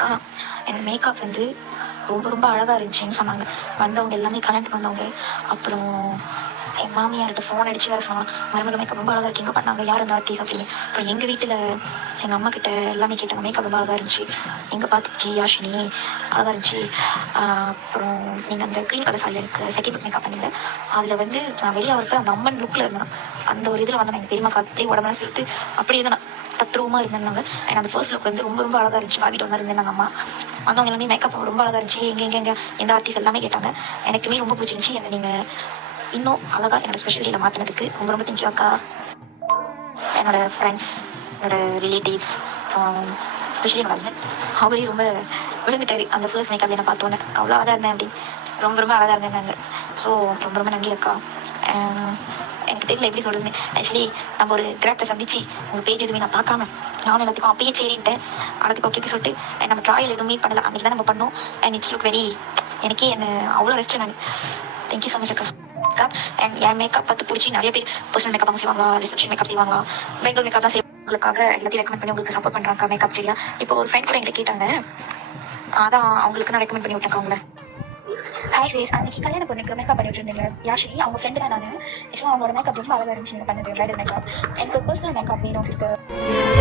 அக்கா, எனக்கு மேக்கப் வந்து ரொம்ப ரொம்ப அழகாக இருந்துச்சுன்னு சொன்னாங்க. வந்தவங்க எல்லாமே கல்யாணத்துக்கு வந்தவங்க. அப்புறம் என் மாமியார்கிட்ட ஃபோன் அடிச்சு வேறு சொன்னாங்க, மருமக மேக்கப் ரொம்ப அழகாக இருக்கீங்க பண்ணாங்க, யார் அந்த ஆர்டிஸ்ட் அப்படின்னு. அப்புறம் எங்கள் வீட்டில் எங்கள் அம்மா கிட்ட எல்லாமே கேட்டாங்க, மேக்கப் ரொம்ப அழகாக இருந்துச்சு, எங்கே பார்த்துச்சு யாஷினி அழகாக இருந்துச்சு. அப்புறம் நீங்கள் அந்த க்ரீன் கலர் சாரியில் எனக்கு செகண்ட் மேக்கப் பண்ணீங்க, அதில் வந்து நான் வெளியே வரப்போ அந்த அம்மன் லுக்கில் இருந்தேன். அந்த ஒரு இதில் வந்து நான் எங்கள் பெரியம்மாக்கு அப்படியே உடம்பெல்லாம் சேர்த்து அப்படியே தான் தத்ரூபமாக இருந்தேன்னாங்க. எனக்கு அந்த ஃபர்ஸ்ட் லுக் வந்து ரொம்ப ரொம்ப அழகாக இருந்துச்சு, வாங்கிட்டு வந்தா இருந்தேன் அம்மா. வந்தவங்க எல்லாமே மேக்கப் ரொம்ப அழகாக இருந்துச்சு, எங்கே எந்த ஆர்டிஸ்ட் எல்லாமே கேட்டாங்க. எனக்குமே ரொம்ப பிடிச்சிருந்துச்சி. என்னை நீங்கள் இன்னும் அழகாக என்னோடய ஸ்பெஷலிட்டியில் மாற்றினதுக்கு ரொம்ப ரொம்ப தேங்க்யூ அக்கா. என்னோடய ஃப்ரெண்ட்ஸ், என்னோடய ரிலேட்டிவ்ஸ், ஸ்பெஷலி என்னோட ஹஸ்பண்ட், அவரே ரொம்ப விழுந்துட்டாரு அந்த ஃபர்ஸ்ட் மேக்கப் என்னை பார்த்தோன்னே. அவ்வளோ அழகாக இருந்தேன் அப்படின்னு, ரொம்ப ரொம்ப அழகாக இருந்தேன்னாங்க. ஸோ ரொம்ப ரொம்ப நன்றி அக்கா. எனக்கு தெரியல எப்படி சொல்கிறதுன்னு. ஆக்சுவலி நம்ம ஒரு கிராப்பில் சந்திச்சு உங்கள் பேஜ் எதுவுமே நான் பார்க்காம நானும் எல்லாத்துக்கும் அப்பயே சரின்ட்டேன். அதுக்கு ஓகே சொல்லிட்டு நம்ம ட்ராயல் எதுவுமே பண்ணல, அன்றைக்கி தான் நம்ம பண்ணோம். அண்ட் இட்ஸ் லுக் வெரி, எனக்கே என்ன அவ்வளோ ரெஸ்ட்டு நான். தேங்க்யூ ஸோ மச் அக்கா. அண்ட் என் மேக்கப் பார்த்து பிடிச்சி நிறைய பேர் பர்சனல் மேக்கப் அவங்க செய்வாங்களா, ரிசப்ஷன் மேக்கப் செய்வாங்களா, பெங்களூர் மேக்கப்லாம் செய்வாங்களுக்காக எல்லாத்தையும் ரெக்கமெண்ட் பண்ணி உங்களுக்கு சப்போர்ட் பண்ணுறாங்க மேக்கப் சரியா. இப்போ ஒரு ஃப்ரெண்ட் கூட எங்களை கேட்டாங்க, அதான் அவங்களுக்கு நான் ரெக்கமெண்ட் பண்ணி விட்டேன் அவங்கள. ஹாய் ரேஸ், அன்றைக்கி கல்யாணம் பொண்ணுக்கு மேக்கப் பண்ணிட்டு இருந்தீங்க யாஷினி, அவங்க ஃப்ரெண்டு தான் நான். ஆக்சுவலாக அவங்களோட மேக்கப் ரொம்ப அழகாக இருந்துச்சு. நீங்கள் பண்ணது ப்ரைடல் மேக்கப். எனக்கு பர்சனல் மேக்கப் வேணும் சிஸ்டர்.